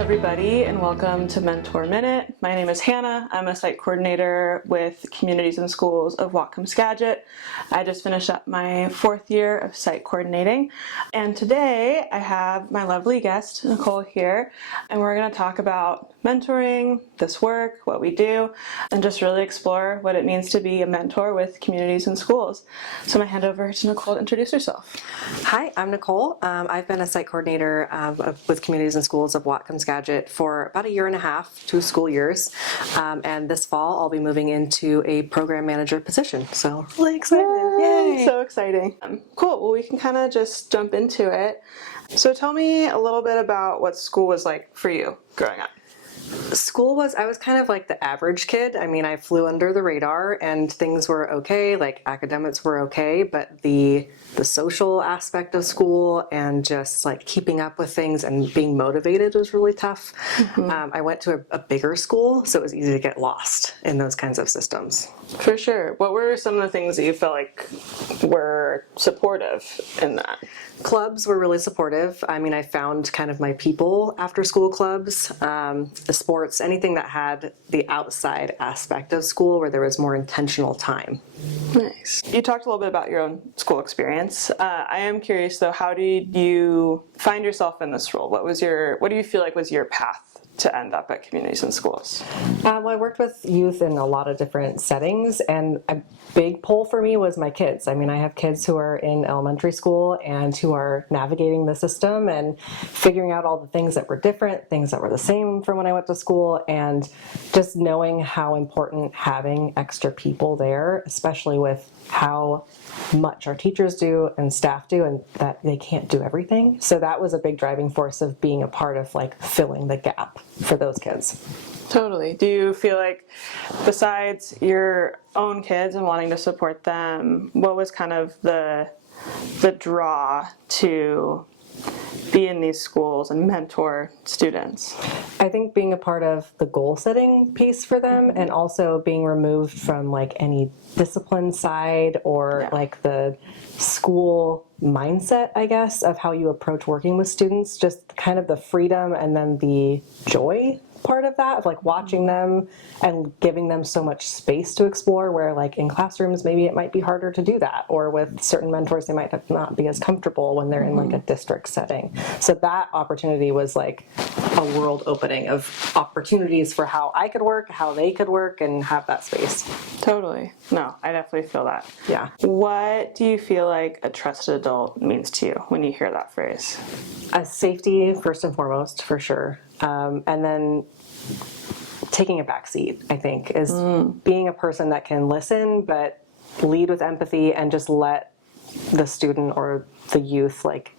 everybody, and welcome to Mentor Minute. My name is Hannah. I'm a site coordinator with Communities and Schools of Whatcom-Skagit. I just finished up my 4th year of site coordinating, and today I have my lovely guest, Nicole, here, and we're going to talk about mentoring, this work, what we do, and just really explore what it means to be a mentor with communities and schools. So I'm going to hand over to Nicole to introduce herself. Hi, I'm Nicole. I've been a site coordinator with Communities and Schools of Whatcom-Skagit for about 1.5 years, 2 school years, and this fall I'll be moving into a program manager position, so really excited. Yay! So exciting. Cool, well we can kind of just jump into it. So tell me a little bit about what school was like for you growing up. I was kind of like the average kid. I mean, I flew under the radar and things were okay, like academics were okay, but the social aspect of school and just like keeping up with things and being motivated was really tough. I went to a bigger school, so it was easy to get lost in those kinds of systems. For sure. What were some of the things that you felt like were supportive in that? Clubs were really supportive. I mean, I found kind of my people after school clubs, the sports, anything that had the outside aspect of school where there was more intentional time. Nice. You talked a little bit about your own school experience. I am curious though, how did you find yourself in this role? What do you feel like was your path to end up at Communities and Schools? Well, I worked with youth in a lot of different settings, and a big pull for me was my kids. I mean, I have kids who are in elementary school and who are navigating the system and figuring out all the things that were different, things that were the same from when I went to school, and just knowing how important having extra people there, especially with how much our teachers do and staff do, and that they can't do everything. So that was a big driving force of being a part of like filling the gap for those kids. Totally. Do you feel like besides your own kids and wanting to support them, what was kind of the draw to be in these schools and mentor students? I think being a part of the goal setting piece for them, and also being removed from like any discipline side or like the school mindset, I guess, of how you approach working with students, just kind of the freedom and then the joy part of that, of like watching them and giving them so much space to explore, where like in classrooms maybe it might be harder to do that, or with certain mentors they might not be as comfortable when they're in like a district setting. So that opportunity was like a world opening of opportunities for how I could work, how they could work, and have that space. Totally. No, I definitely feel that. Yeah. What do you feel like a trusted adult means to you when you hear that phrase? Safety first and foremost, for sure. And then taking a back seat, I think, is being a person that can listen but lead with empathy and just let the student or the youth like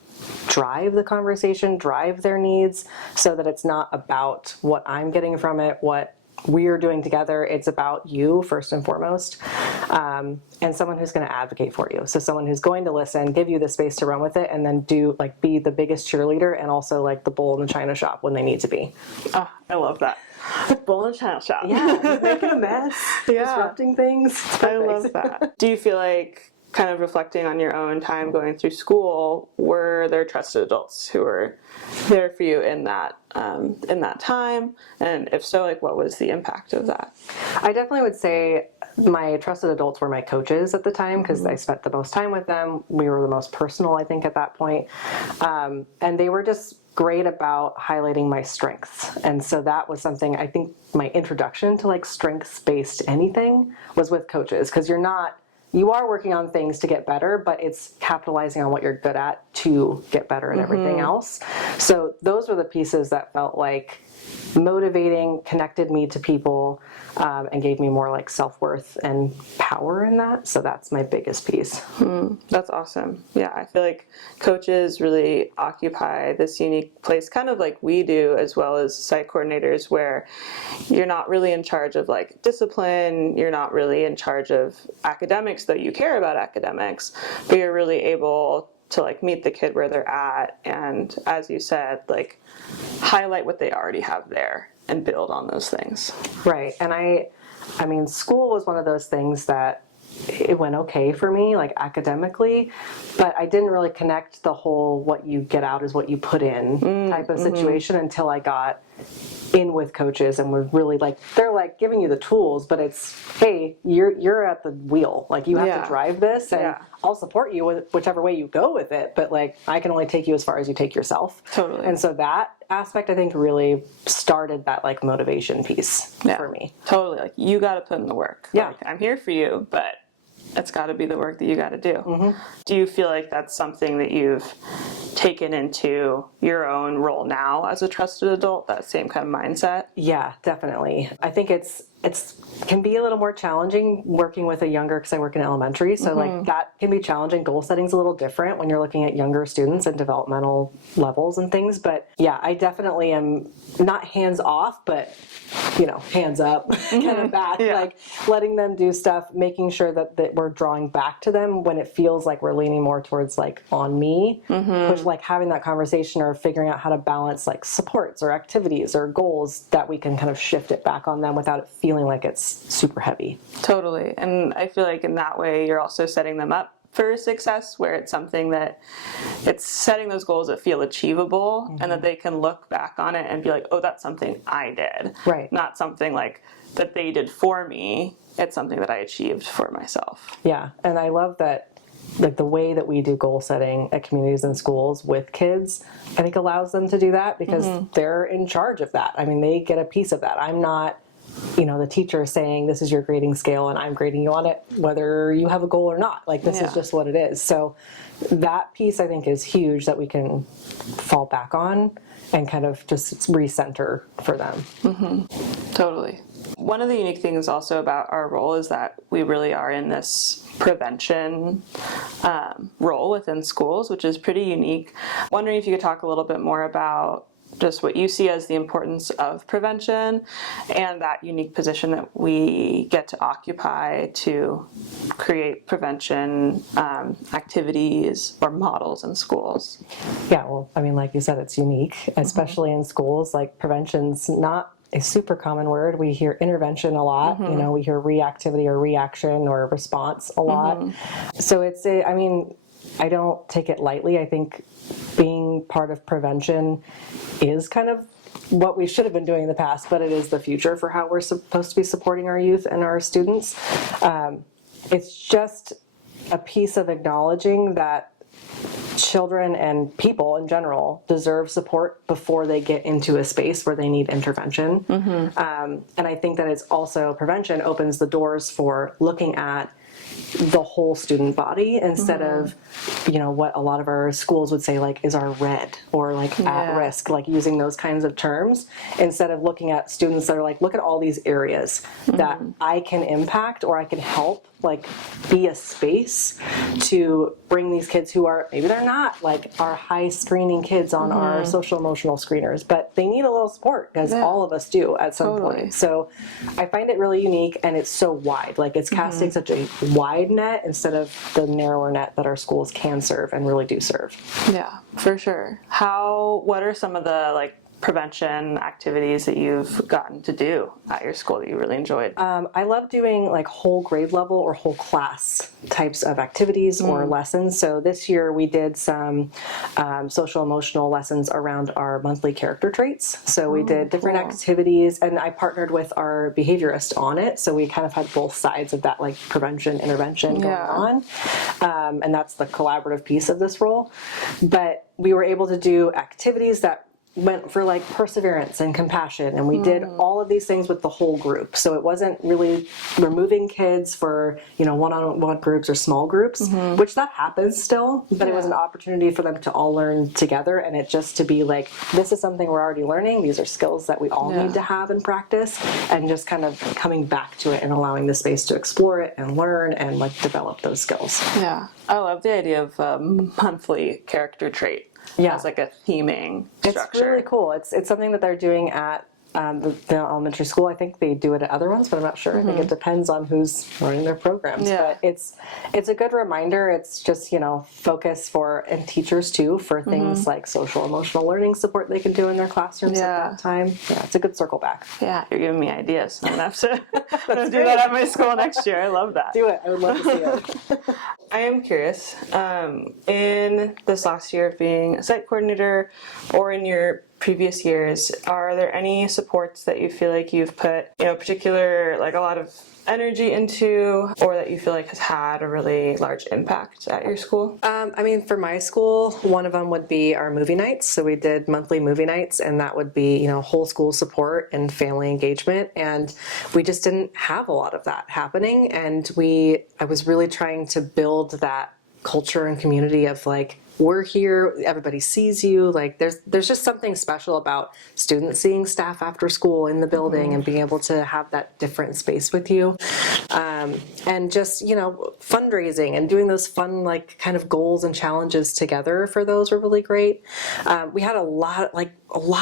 drive the conversation, drive their needs, so that it's not about what I'm getting from it, what we're doing together. It's about you first and foremost, and someone who's going to advocate for you. So someone who's going to listen, give you the space to run with it, and then be the biggest cheerleader and also like the bull in the china shop when they need to be. Oh, I love that. Bull in the china shop. Yeah, making a mess, disrupting things. I love that. Do you feel like, kind of reflecting on your own time going through school, were there trusted adults who were there for you in that time? And if so, like what was the impact of that? I definitely would say my trusted adults were my coaches at the time, because I spent the most time with them. We were the most personal, I think, at that point. And they were just great about highlighting my strengths. And so that was something, I think my introduction to like strengths-based anything was with coaches, because you are working on things to get better, but it's capitalizing on what you're good at to get better at everything else. So those were the pieces that felt like motivating, connected me to people, and gave me more like self-worth and power in that. So that's my biggest piece. That's awesome. Yeah, I feel like coaches really occupy this unique place, kind of like we do, as well as site coordinators, where you're not really in charge of like discipline, you're not really in charge of academics, though you care about academics, but you're really able to like meet the kid where they're at, and as you said, like highlight what they already have there and build on those things. Right. And I mean, school was one of those things that it went okay for me, like academically, but I didn't really connect the whole what you get out is what you put in type of situation until I got in with coaches and was really like, they're like giving you the tools, but it's, hey, you're at the wheel, like you have to drive this, and I'll support you with whichever way you go with it, but like I can only take you as far as you take yourself. Totally. And so that aspect, I think, really started that like motivation piece for me. Totally. Like you got to put in the work. Like, I'm here for you, but it's got to be the work that you got to do. Do you feel like that's something that you've taken into your own role now as a trusted adult, that same kind of mindset? Yeah, definitely. I think it's can be a little more challenging working with a younger, because I work in elementary, so like that can be challenging. Goal setting's a little different when you're looking at younger students and developmental levels and things, but yeah, I definitely am not hands off, but hands up, kind of back, like letting them do stuff, making sure that we're drawing back to them when it feels like we're leaning more towards like on me, which like having that conversation or figuring out how to balance like supports or activities or goals that we can kind of shift it back on them without it feeling like it's super heavy. Totally. And I feel like in that way, you're also setting them up for success, where it's something that it's setting those goals that feel achievable and that they can look back on it and be like, oh, that's something I did. Right. Not something like that they did for me. It's something that I achieved for myself. Yeah. And I love that, like the way that we do goal setting at communities and schools with kids, I think allows them to do that because they're in charge of that. I mean, they get a piece of that. I'm not, the teacher saying this is your grading scale and I'm grading you on it, whether you have a goal or not. Like this is just what it is. So that piece I think is huge that we can fall back on and kind of just recenter for them. Totally. One of the unique things also about our role is that we really are in this prevention role within schools, which is pretty unique. Wondering if you could talk a little bit more about just what you see as the importance of prevention and that unique position that we get to occupy to create prevention activities or models in schools. Yeah, well, I mean, like you said, it's unique, especially in schools. Like prevention's not a super common word. We hear intervention a lot, we hear reactivity or reaction or response a lot. So I don't take it lightly. I think being part of prevention is kind of what we should have been doing in the past, but it is the future for how we're supposed to be supporting our youth and our students. It's just a piece of acknowledging that children and people in general deserve support before they get into a space where they need intervention. And I think that it's also prevention opens the doors for looking at the whole student body instead of, what a lot of our schools would say, like, is our red or like at risk, like using those kinds of terms instead of looking at students that are like, look at all these areas that I can impact or I can help, like be a space to bring these kids who are, maybe they're not like our high screening kids on our social emotional screeners, but they need a little support because all of us do at some point. So I find it really unique and it's so wide, like it's casting such a wide net instead of the narrower net that our schools can serve and really do serve. Yeah, for sure. What are some of the prevention activities that you've gotten to do at your school that you really enjoyed? I love doing like whole grade level or whole class types of activities or lessons. So this year we did some social emotional lessons around our monthly character traits. So we did different activities and I partnered with our behaviorist on it. So we kind of had both sides of that like prevention intervention going on. And that's the collaborative piece of this role. But we were able to do activities that went for like perseverance and compassion, and we did all of these things with the whole group. So it wasn't really removing kids for one-on-one groups or small groups, which that happens still, but it was an opportunity for them to all learn together, and it just to be like, this is something we're already learning, these are skills that we all need to have and practice, and just kind of coming back to it and allowing the space to explore it and learn and like develop those skills. I love the idea of a monthly character trait. As like a theming structure. It's really cool. It's something that they're doing at the elementary school. I think they do it at other ones, but I'm not sure. I think it depends on who's running their programs. Yeah. But it's a good reminder. It's just, focus for, and teachers too, for things like social emotional learning support they can do in their classrooms at that time. Yeah, it's a good circle back. Yeah, you're giving me ideas. I'm gonna have to I'm gonna do that at my school next year. I love that. Do it. I would love to see it. I am curious, in this last year of being a site coordinator or in your previous years, are there any supports that you feel like you've put, particular, like a lot of energy into, or that you feel like has had a really large impact at your school? For my school, one of them would be our movie nights. So we did monthly movie nights, and that would be, whole school support and family engagement. And we just didn't have a lot of that happening. And I was really trying to build that culture and community of like, we're here, everybody sees you. Like there's just something special about students seeing staff after school in the building and being able to have that different space with you. And just, fundraising and doing those fun, like kind of goals and challenges together for those were really great. We had a lot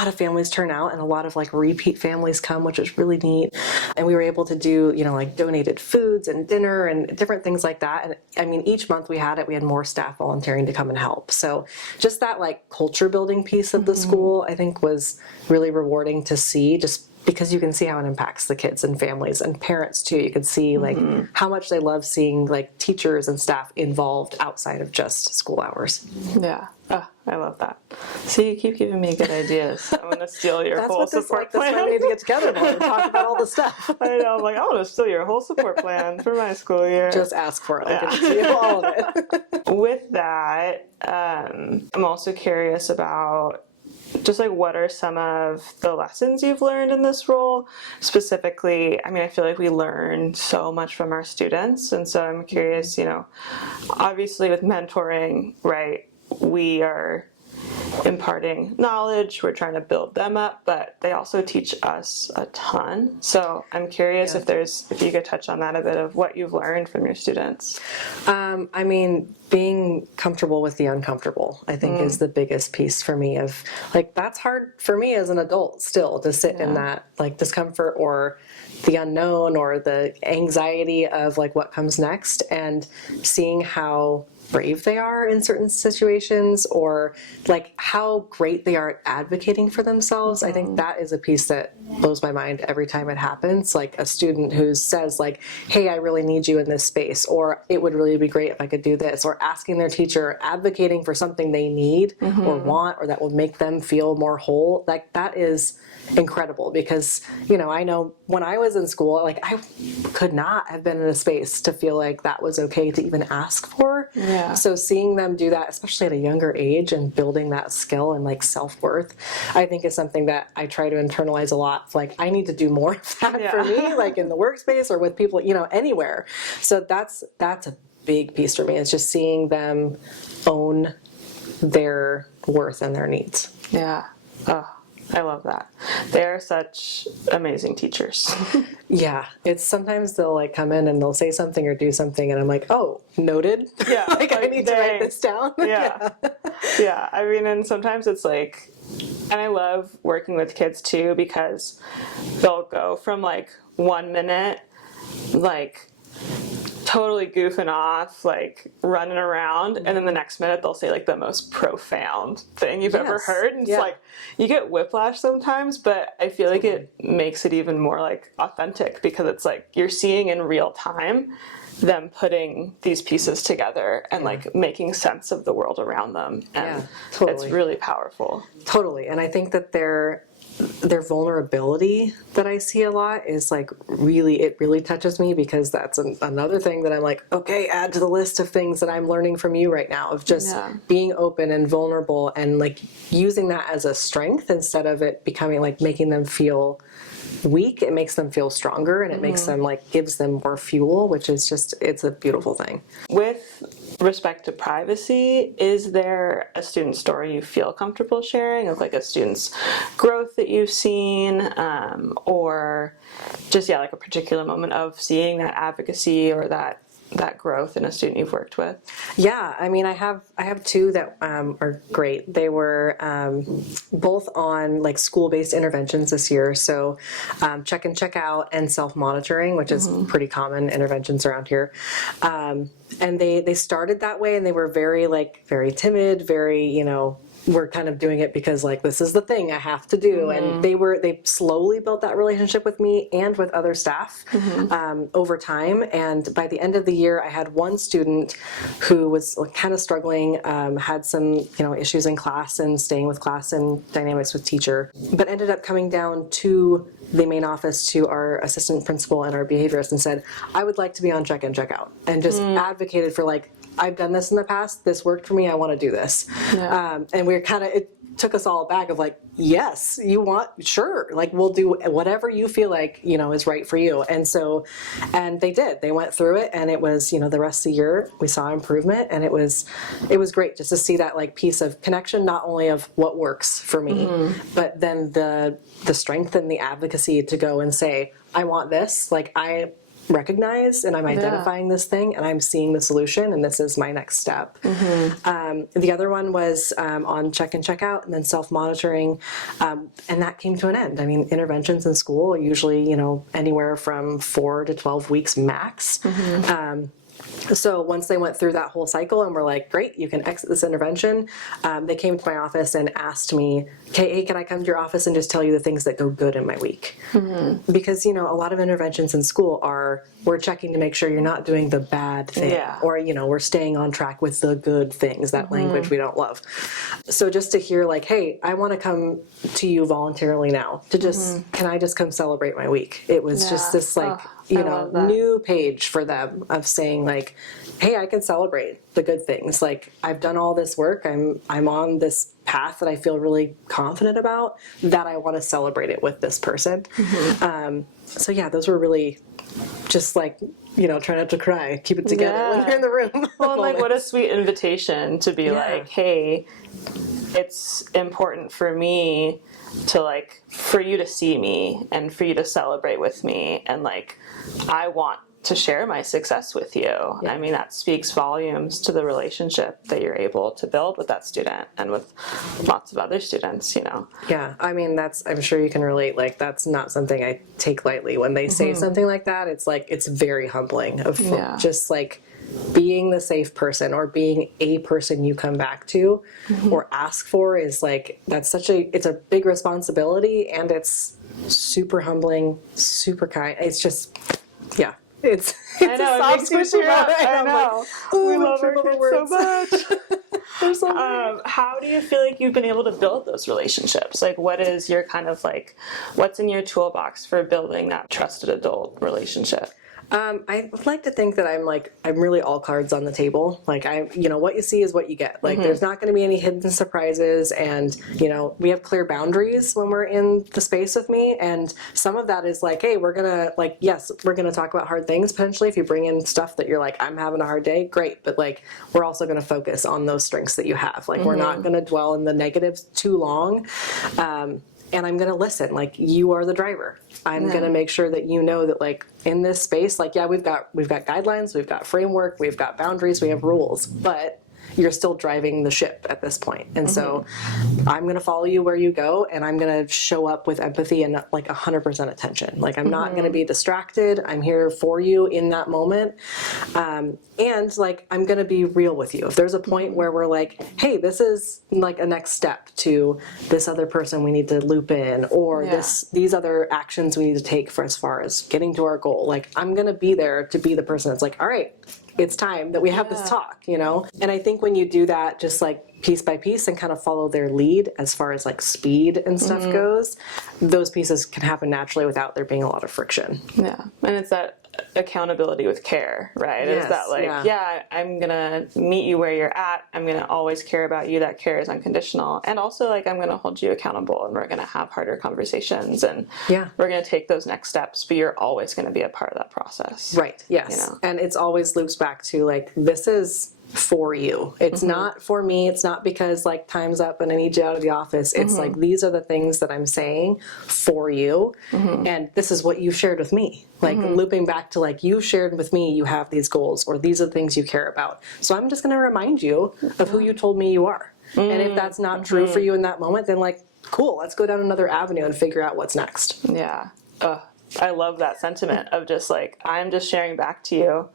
of families turn out and a lot of like repeat families come, which was really neat. And we were able to do, like donated foods and dinner and different things like that. And each month we had more staff volunteering to come and help. So just that like culture building piece of the school, I think was really rewarding to see, just because you can see how it impacts the kids and families and parents too. You can see like how much they love seeing like teachers and staff involved outside of just school hours. Yeah. Oh, I love that. See, you keep giving me good ideas. I'm going to steal your whole support plan. That's why we need to get together more and talk about all the stuff. I know. I'm like, I want to steal your whole support plan for my school year. Just ask for it. I'll give it to you, all of it. With that, I'm also curious about just like what are some of the lessons you've learned in this role? Specifically, I feel like we learn so much from our students. And so I'm curious, obviously with mentoring, right, we are imparting knowledge, we're trying to build them up, but they also teach us a ton. So I'm curious if you could touch on that a bit of what you've learned from your students. Being comfortable with the uncomfortable, I think is the biggest piece for me of like, that's hard for me as an adult still to sit in that like discomfort or the unknown or the anxiety of like what comes next, and seeing how brave they are in certain situations or like how great they are at advocating for themselves. I think that is a piece that blows my mind every time it happens. Like a student who says like, hey, I really need you in this space, or it would really be great if I could do this, or asking their teacher, advocating for something they need or want, or that will make them feel more whole. Like that is incredible because, I know when I was in school, like I could not have been in a space to feel like that was okay to even ask for. Yeah. So seeing them do that, especially at a younger age, and building that skill and like self-worth, I think is something that I try to internalize a lot. Like I need to do more of that for me, like in the workspace or with people, anywhere. So that's a big piece for me, is just seeing them own their worth and their needs. Yeah. Oh, I love that. They're such amazing teachers. Yeah. It's sometimes they'll like come in and they'll say something or do something and I'm like, oh, noted. Yeah. like I need to write this down. Yeah. Yeah. And sometimes it's like, and I love working with kids too, because they'll go from like 1 minute, like totally goofing off, like running around, and then the next minute they'll say like the most profound thing you've ever heard, and it's like you get whiplash sometimes, but I feel like it makes it even more like authentic, because it's like you're seeing in real time them putting these pieces together and like making sense of the world around them, and it's really powerful. Totally. And I think that their vulnerability that I see a lot is like it really touches me, because that's another thing that I'm like, okay, add to the list of things that I'm learning from you right now, of just being open and vulnerable and like using that as a strength instead of it becoming like making them feel weak. It makes them feel stronger, and it makes them like, gives them more fuel, which is just, it's a beautiful thing. With respect to privacy, is there a student story you feel comfortable sharing of like a student's growth that you've seen, or just like a particular moment of seeing that advocacy or that that growth in a student you've worked with? Yeah, I mean, I have two that are great. They were both on like school-based interventions this year. So check in, check out, and self-monitoring, which is pretty common interventions around here. And they started that way, and they were very timid, very, we're kind of doing it because like this is the thing I have to do, and they slowly built that relationship with me and with other staff over time. And by the end of the year, I had one student who was kind of struggling, had some issues in class and staying with class and dynamics with teacher, but ended up coming down to the main office to our assistant principal and our behaviorist and said, I would like to be on check in, check out, and just advocated for like, I've done this in the past. This worked for me. I want to do this. Yeah. And we were it took us all back of like, yes, you want, sure. Like we'll do whatever you feel like, is right for you. And so, and they did, they went through it, and it was, the rest of the year we saw improvement, and it was great just to see that like piece of connection, not only of what works for me, but then the strength and the advocacy to go and say, I want this, like I recognize and I'm identifying this thing and I'm seeing the solution and this is my next step. The other one was on check in, check out, and then self-monitoring, and that came to an end. I mean, interventions in school are usually, anywhere from 4 to 12 weeks max. So once they went through that whole cycle and were like, great, you can exit this intervention, they came to my office and asked me, hey, can I come to your office and just tell you the things that go good in my week? Because, a lot of interventions in school we're checking to make sure you're not doing the bad thing, or, we're staying on track with the good things, that language we don't love. So just to hear like, hey, I want to come to you voluntarily now to just, can I just come celebrate my week? It was just this like, new page for them of saying like, hey, I can celebrate the good things. Like I've done all this work. I'm on this path that I feel really confident about, that I want to celebrate it with this person. So yeah, those were really just like, try not to cry, keep it together when you're in the room. Well, like what a sweet invitation to be like, hey, it's important for me to like, for you to see me and for you to celebrate with me, and like, I want to share my success with you. I mean, that speaks volumes to the relationship that you're able to build with that student and with lots of other students, Yeah, I mean, I'm sure you can relate. Like, that's not something I take lightly. When they say something like that, it's like, it's very humbling of just like being the safe person or being a person you come back to or ask for is like, it's a big responsibility, and it's super humbling, super kind. It's just, it's I know, a it makes me tear up. I know. We love our kids so much. How do you feel like you've been able to build those relationships? Like, what is your kind of like, what's in your toolbox for building that trusted adult relationship? I would like to think that I'm really all cards on the table. Like what you see is what you get. Like there's not going to be any hidden surprises, and we have clear boundaries when we're in the space with me. And some of that is like, hey, we're gonna we're gonna talk about hard things potentially. If you bring in stuff that you're like, I'm having a hard day, great. But like, we're also going to focus on those strengths that you have. Like we're not going to dwell in the negatives too long. And I'm going to listen, like you are the driver. I'm going to make sure that that like in this space, like, we've got guidelines, we've got framework, we've got boundaries, we have rules, but you're still driving the ship at this point. And so I'm going to follow you where you go, and I'm going to show up with empathy and like 100% attention. Like I'm not going to be distracted. I'm here for you in that moment. And like, I'm going to be real with you. If there's a point where we're like, hey, this is like a next step to this other person we need to loop in, or these other actions we need to take for as far as getting to our goal. Like I'm going to be there to be the person that's like, all right, it's time that we have this talk, And I think when you do that, just like piece by piece and kind of follow their lead as far as like speed and stuff goes, those pieces can happen naturally without there being a lot of friction. Yeah. And it's that accountability with care, right? Yes, it's that like, I'm gonna meet you where you're at. I'm gonna always care about you. That care is unconditional. And also like, I'm gonna hold you accountable, and we're gonna have harder conversations, and we're gonna take those next steps, but you're always gonna be a part of that process. Right. Yes. And it's always loops back to like, this is for you. It's not for me. It's not because like time's up and I need you out of the office. It's like, these are the things that I'm saying for you. And this is what you shared with me. Like looping back to like, you shared with me, you have these goals, or these are the things you care about. So I'm just going to remind you of who you told me you are. And if that's not true for you in that moment, then like, cool, let's go down another avenue and figure out what's next. Yeah. I love that sentiment of just like, I'm just sharing back to you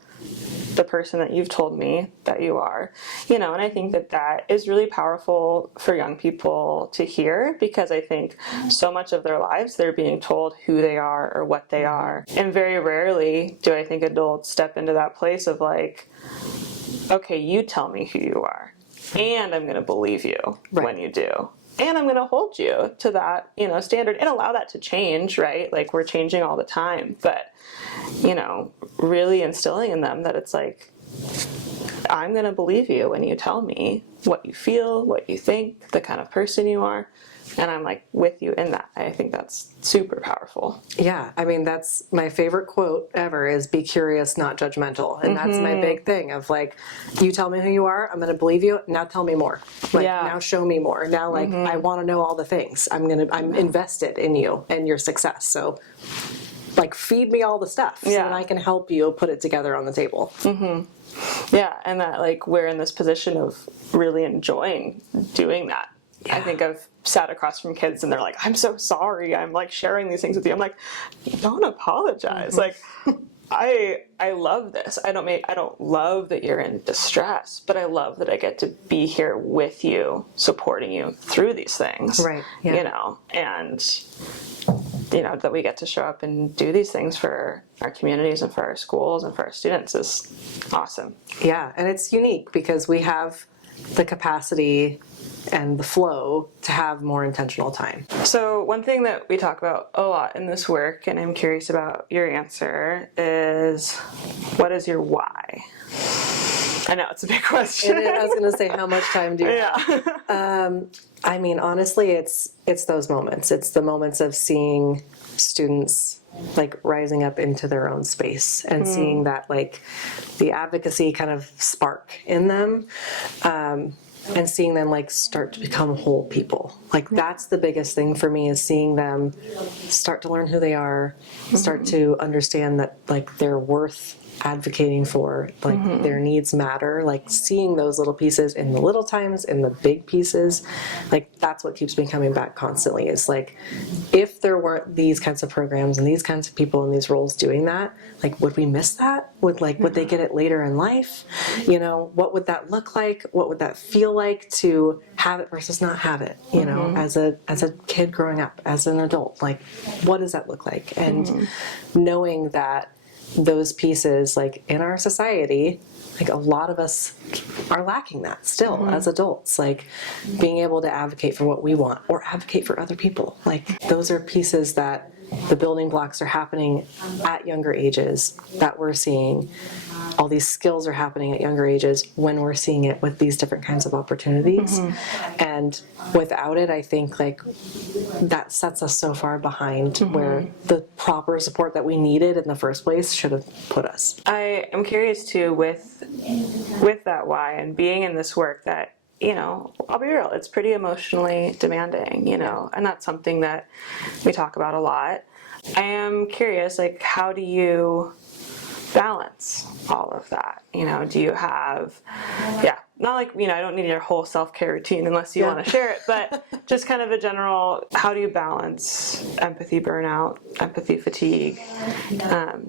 the person that you've told me that you are, and I think that that is really powerful for young people to hear, because I think so much of their lives they're being told who they are or what they are. And very rarely do I think adults step into that place of like, okay, you tell me who you are, and I'm going to believe you when you do. And I'm going to hold you to that, standard, and allow that to change, right? Like we're changing all the time, but, really instilling in them that it's like, I'm going to believe you when you tell me what you feel, what you think, the kind of person you are. And I'm like with you in that. I think that's super powerful. Yeah. I mean, that's my favorite quote ever is be curious, not judgmental. And that's my big thing of like, you tell me who you are, I'm going to believe you. Now tell me more. Like now show me more. Now, like, I want to know all the things. I'm invested in you and your success. So like feed me all the stuff so that I can help you put it together on the table. Yeah. And that like, we're in this position of really enjoying doing that. I think I've sat across from kids and they're like, I'm so sorry. I'm like sharing these things with you. I'm like, don't apologize. Like, I love this. I don't love that you're in distress, but I love that I get to be here with you, supporting you through these things. Right. Yeah. And that we get to show up and do these things for our communities and for our schools and for our students is awesome. Yeah. And it's unique because we have the capacity and the flow to have more intentional time. So one thing that we talk about a lot in this work, and I'm curious about your answer, is what is your why? I know it's a big question. And I was going to say, how much time do you have? I mean, honestly, it's those moments. It's the moments of seeing students like rising up into their own space and seeing that like the advocacy kind of spark in them. And seeing them like start to become whole people. Like that's the biggest thing for me is seeing them start to learn who they are, start to understand that like they're worth advocating for, like their needs matter, like seeing those little pieces in the little times, in the big pieces, like that's what keeps me coming back constantly is like, if there weren't these kinds of programs and these kinds of people in these roles doing that, like would we miss that? Would they get it later in life? What would that look like? What would that feel like to have it versus not have it? As a kid growing up, as an adult, like what does that look like? And knowing that those pieces, like in our society, like a lot of us are lacking that still as adults, like being able to advocate for what we want or advocate for other people. Like those are pieces that the building blocks are happening at younger ages that we're seeing. All these skills are happening at younger ages when we're seeing it with these different kinds of opportunities. And without it, I think like that sets us so far behind where the proper support that we needed in the first place should have put us. I am curious too with that why and being in this work that, I'll be real, it's pretty emotionally demanding, and that's something that we talk about a lot. I am curious, like, how do you balance all of that? Do you have, not like, I don't need your whole self-care routine unless you want to share it, but just kind of a general, how do you balance empathy burnout, empathy fatigue,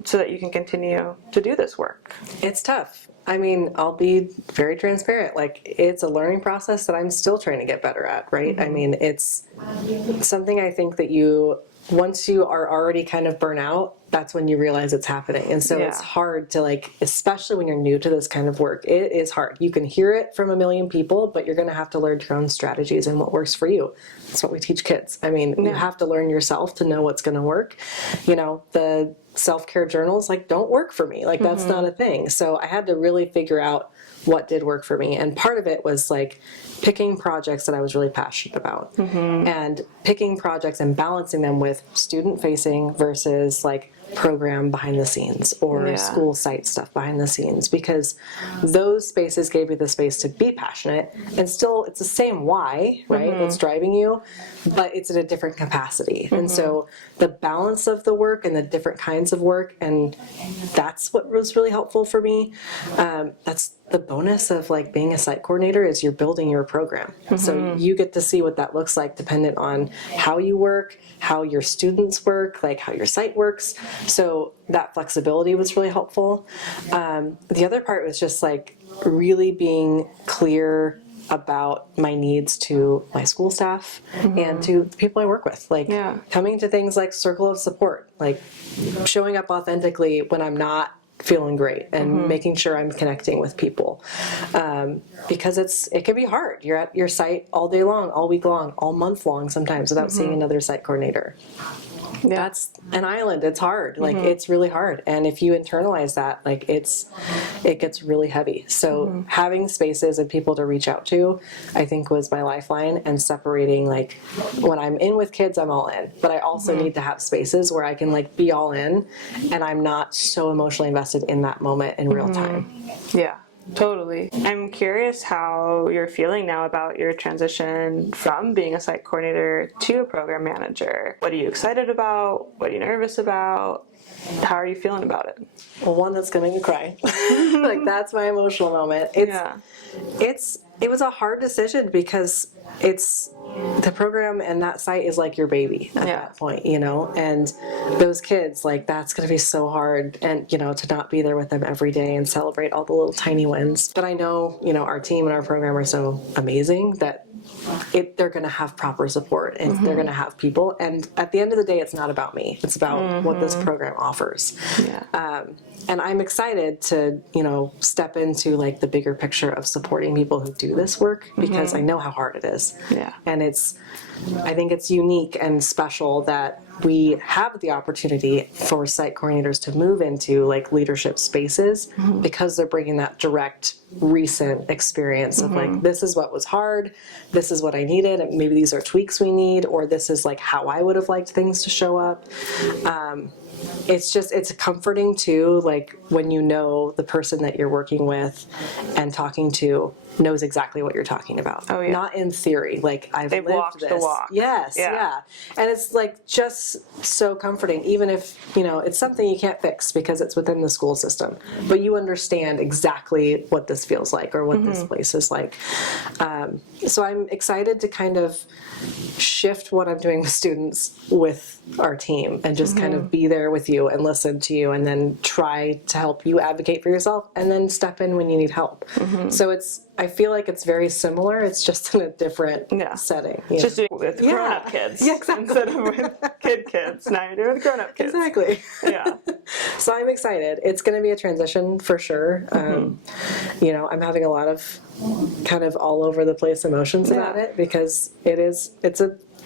so that you can continue to do this work? It's tough. I mean, I'll be very transparent. Like, it's a learning process that I'm still trying to get better at, right? I mean, it's something I think that once you are already kind of burnt out, that's when you realize it's happening. And so it's hard to like, especially when you're new to this kind of work, it is hard. You can hear it from a million people, but you're going to have to learn your own strategies and what works for you. That's what we teach kids. I mean, you have to learn yourself to know what's going to work. The self-care journals like don't work for me. Like that's not a thing. So I had to really figure out what did work for me. And part of it was like picking projects that I was really passionate about and picking projects and balancing them with student facing versus like program behind the scenes or school site stuff behind the scenes, because those spaces gave you the space to be passionate, and still it's the same why, right, that's driving you, but it's in a different capacity. And so the balance of the work and the different kinds of work, and that's what was really helpful for me. That's the bonus of like being a site coordinator, is you're building your program. So you get to see what that looks like dependent on how you work, how your students work, like how your site works. So that flexibility was really helpful. The other part was just like really being clear about my needs to my school staff and to the people I work with, like coming to things like circle of support, like showing up authentically when I'm not feeling great, and making sure I'm connecting with people, because it can be hard. You're at your site all day long, all week long, all month long sometimes without seeing another site coordinator. That's an island. It's hard. Like it's really hard. And if you internalize that, like it gets really heavy. So having spaces and people to reach out to, I think, was my lifeline, and separating, like when I'm in with kids, I'm all in, but I also need to have spaces where I can like be all in and I'm not so emotionally invested in that moment in real time. Yeah. Totally. I'm curious how you're feeling now about your transition from being a site coordinator to a program manager. What are you excited about? What are you nervous about? How are you feeling about it? Well, one that's going to make me cry. Like that's my emotional moment. It was a hard decision, because the program and that site is like your baby at that point, you know, and those kids, like that's going to be so hard, and, you know, to not be there with them every day and celebrate all the little tiny wins. But I know, you know, our team and our program are so amazing that they're going to have proper support, and they're going to have people. And at the end of the day, it's not about me. It's about what this program offers. And I'm excited to, you know, step into like the bigger picture of supporting people who do this work, because I know how hard it is. And I think it's unique and special that we have the opportunity for site coordinators to move into like leadership spaces, because they're bringing that direct, recent experience of like, this is what was hard, this is what I needed, and maybe these are tweaks we need, or this is like how I would have liked things to show up. It's comforting too, like when you know the person that you're working with and talking to knows exactly what you're talking about. Not in theory, like they've lived this. The walk. Yes, yeah. And it's like just so comforting, even if, you know, it's something you can't fix because it's within the school system, but you understand exactly what this feels like, or what this place is like. So I'm excited to kind of shift what I'm doing with students with our team, and just kind of be there with you and listen to you, and then try to help you advocate for yourself, and then step in when you need help. So I feel like it's very similar. It's just in a different setting. Just doing it with grown-up kids instead of with kids. Now you're doing it with grown-up kids. Exactly. So I'm excited. It's going to be a transition for sure. You know, I'm having a lot of kind of all over the place emotions about it, because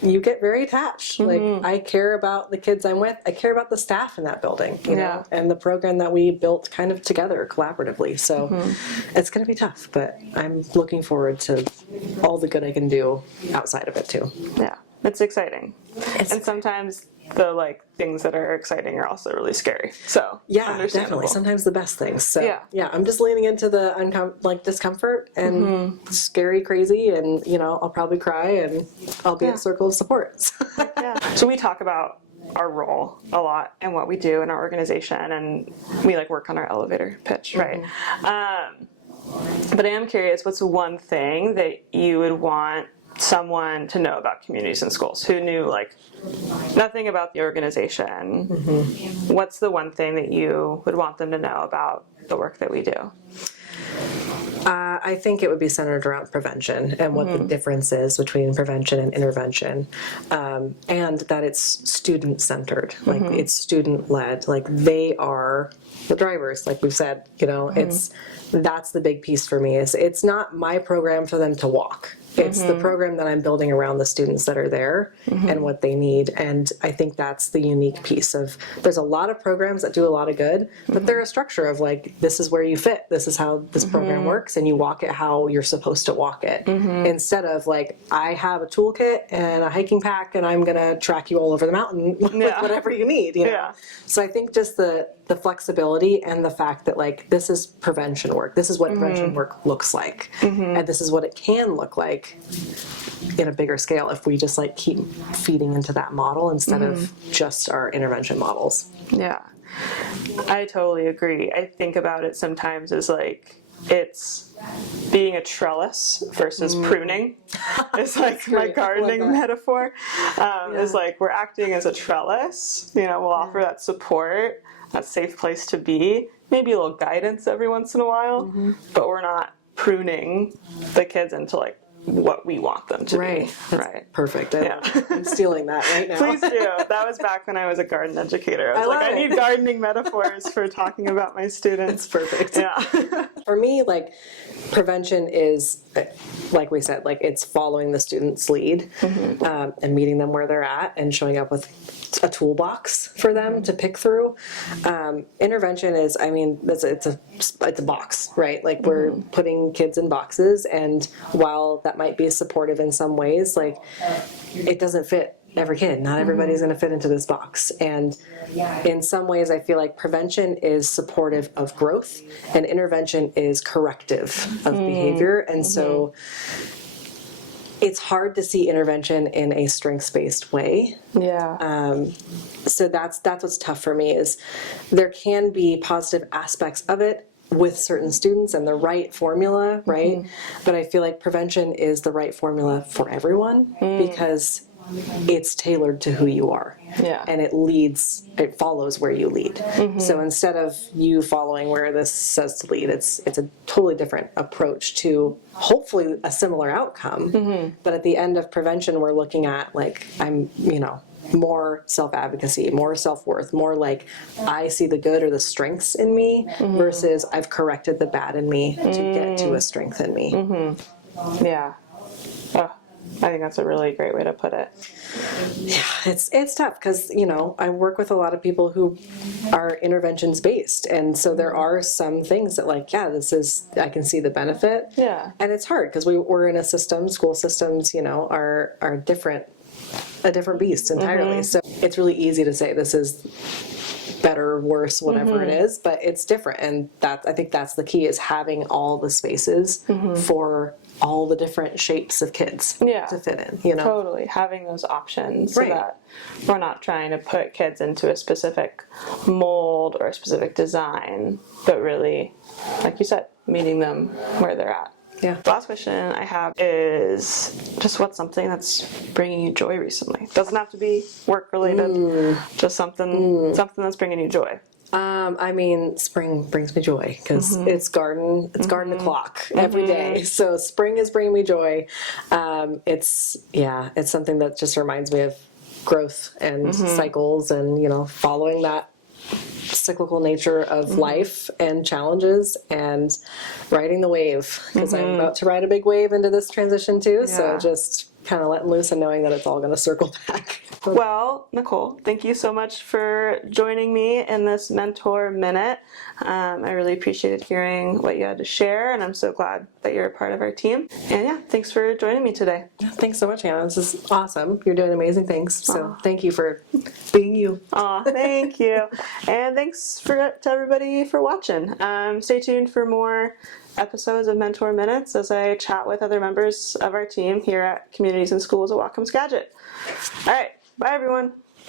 you get very attached. Like I care about the kids I'm with. I care about the staff in that building, you know, and the program that we built kind of together collaboratively. So it's going to be tough, but I'm looking forward to all the good I can do outside of it too. Yeah, it's exciting. And sometimes the like things that are exciting are also really scary. So definitely. Sometimes the best things. So I'm just leaning into the discomfort and scary, crazy, and you know, I'll probably cry, and I'll be a circle of support. So we talk about our role a lot and what we do in our organization, and we like work on our elevator pitch, right? But I am curious, what's one thing that you would want someone to know about communities and schools who knew like nothing about the organization? What's the one thing that you would want them to know about the work that we do? I think it would be centered around prevention, and what the difference is between prevention and intervention, and that it's student-centered, like it's student-led, like they are the drivers, like we've said, you know, that's the big piece for me, is it's not my program for them to walk. It's the program that I'm building around the students that are there and what they need. And I think that's the unique piece of, there's a lot of programs that do a lot of good, but they're a structure of like, this is where you fit. This is how this program works. And you walk it how you're supposed to walk it. Instead of like, I have a toolkit and a hiking pack and I'm going to track you all over the mountain with whatever you need, you know? So I think just the flexibility and the fact that like, this is prevention work. This is what prevention work looks like. And this is what it can look like in a bigger scale if we just like keep feeding into that model instead of just our intervention models. Yeah, I totally agree. I think about it sometimes as like, it's being a trellis versus pruning. It's like my gardening metaphor. It's like we're acting as a trellis. You know, we'll offer that support, that safe place to be, maybe a little guidance every once in a while, but we're not pruning the kids into like what we want them to be. Right. Perfect. I'm stealing that right now. Please do. That was back when I was a garden educator. I was like, I need gardening metaphors for talking about my students. It's perfect. Yeah. For me, like, prevention is, like we said, like it's following the student's lead and meeting them where they're at and showing up with a toolbox for them to pick through. Intervention is, I mean, it's a box, right? Like we're putting kids in boxes, and while that might be supportive in some ways, like it doesn't fit every kid. Not everybody's going to fit into this box. And in some ways, I feel like prevention is supportive of growth and intervention is corrective of behavior. And so it's hard to see intervention in a strengths-based way. Yeah. So that's what's tough for me, is there can be positive aspects of it with certain students and the right formula, right? But I feel like prevention is the right formula for everyone because it's tailored to who you are. Yeah. And it follows where you lead. So instead of you following where this says to lead, it's a totally different approach to hopefully a similar outcome. But at the end of prevention, we're looking at like, more self-advocacy, more self-worth, more like I see the good or the strengths in me versus I've corrected the bad in me to get to a strength in me. Yeah. Oh, I think that's a really great way to put it. Yeah, it's tough because, I work with a lot of people who are interventions based. And so there are some things that like, I can see the benefit. Yeah. And it's hard because we're in a system, school systems, are different, a different beast entirely. So it's really easy to say this is better, worse, whatever it is, but it's different. And I think that's the key, is having all the spaces for all the different shapes of kids to fit in, Totally. Having those options so that we're not trying to put kids into a specific mold or a specific design, but really, like you said, meeting them where they're at. Yeah. The last question I have is just what's something that's bringing you joy recently? Doesn't have to be work related, just something that's bringing you joy. I mean, spring brings me joy because it's garden o'clock every day. So spring is bringing me joy. It's something that just reminds me of growth and cycles and, following that cyclical nature of life and challenges and riding the wave, because I'm about to ride a big wave into this transition too. So just kind of letting loose and knowing that it's all going to circle back. Well, Nicole, thank you so much for joining me in this Mentor Minute. I really appreciated hearing what you had to share, and I'm so glad that you're a part of our team. And thanks for joining me today. Thanks so much, Hannah. This is awesome. You're doing amazing things. So thank you for being you. Thank you. And thanks to everybody for watching. Stay tuned for more episodes of Mentor Minutes as I chat with other members of our team here at Communities and Schools at Whatcom-Skagit. All right. Bye, everyone.